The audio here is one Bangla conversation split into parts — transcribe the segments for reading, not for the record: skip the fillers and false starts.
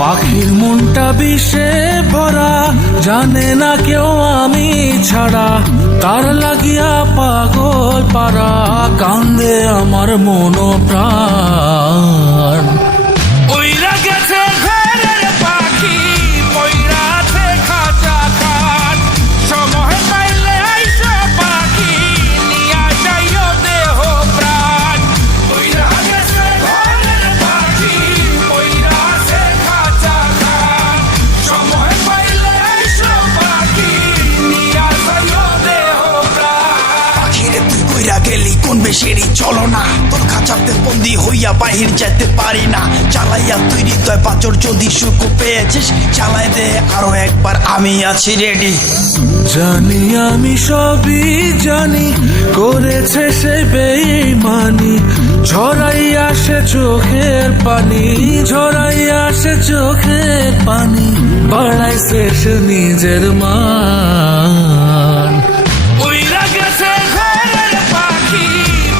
পাখির মনটা বিষে ভরা, জানে না কেউ আমি ছাড়া, তার লাগিয়া পাগল পারা, কান্দে আমার মন প্রাণ। উইরা গেছে ঘরের পাখি, মইরা আছে খাঁচা খাট, সময় পাইলে আইসা পাখি, নিয়া যাইও দেহ প্রাণ। উইরা গেছে ঘরের পাখি, মইরা আছে খাঁচা খাট, সময় পাইলে আইসা পাখি, নিয়া যাইও দেহ প্রাণ। পাখিরে তুই কইরা গেলি কোন বেশিরই চলো না, তোর খাঁচাতে বন্দি হইয়া বাহির যেতে পারি না। চালাইয়া তুই হৃদয় পাচর, যদি সুখ পেয়েছিস চালাই দে আরো একবার, আমি আছি রেডি। জানি আমি সবই জানি, করেছে সে বেঈমানি, ঝরাইয়া সে চোখের পানি, ঝরাইয়া সে চোখের পানি, বাড়াইছে সে নিজের মান। উইরা গেছে ঘরের পাখি,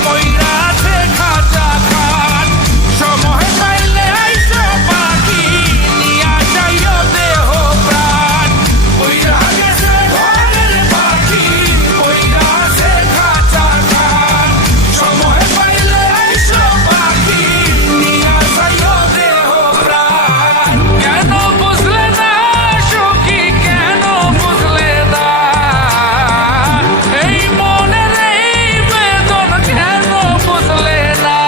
মইরা আছে খাঁচা খাট, সময় পাইলে আইসা পাখি, নিয়া যাইও দেহ প্রাণ। উইরা গেছে ঘরের পাখি, মইরা আছে খাঁচা খাট, সময় পাইলে আইসা পাখি, নিয়া যাইও দেহ প্রাণ। কেন বুঝলে না সখী, কেন বুঝলে না এই মনের এই বেদন, কেন বুঝলে না?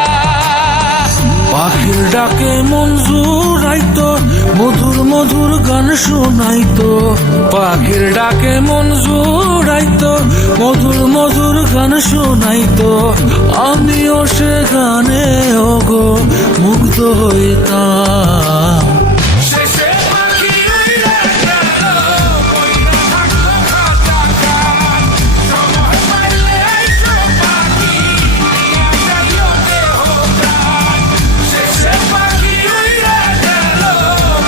পাখির ডাকে মন জুড়াইতো, মধুর মধুর গান শোনাইতো, পাখির ডাকে মন জুড়াইতো, মধুর মধুর গান শোনাইতো, আমিও সে গানে ওগো মুগ্ধ হইতাম। শেষে পাখি উইরা গেল, মইরা থাকলো খাঁচা খাট, সময় পাইলে আইসা পাখি, নিয়া যাইও দেহ প্রাণ। শেষে পাখি উইরা গেল,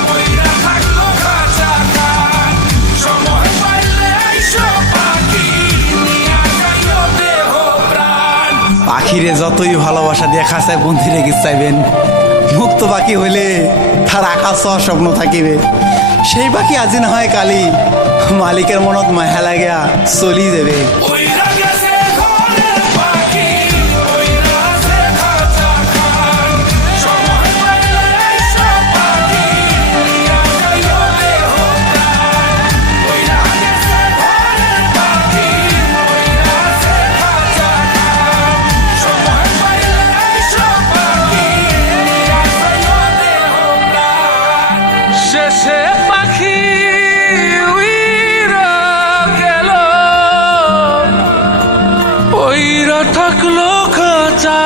মইরা থাকলো খাঁচা খাট, সময় পাইলে আইসা পাখি, নিয়া যাইও দেহ প্রাণ। পাখিরে যতই ভালোবাসা দিয়ে খাঁচায় বন্দি রেখে চাইবেন, মুক্ত পাখি হইলে তার আকাশ হওয়ার স্বপ্ন থাকিবে। সেই পাখি আজি না হয় কালি, মালিকের মনত মায়া লাগিয়া চলি যাবে। উইরা গেছে ঘরের পাখি, মইরা আছে খাঁচা খাট, সময় পাইলে আইসা পাখি, নিয়া যাইও দেহ প্রাণ। উইরা গেছে ঘরের পাখি, মইরা আছে খাঁচা খাট, সময় পাইলে আইসা পাখি, নিয়া যাইও দেহ প্রাণ। শেষে পাখি উইরা গেল, ওইরা থাকলো খাঁচা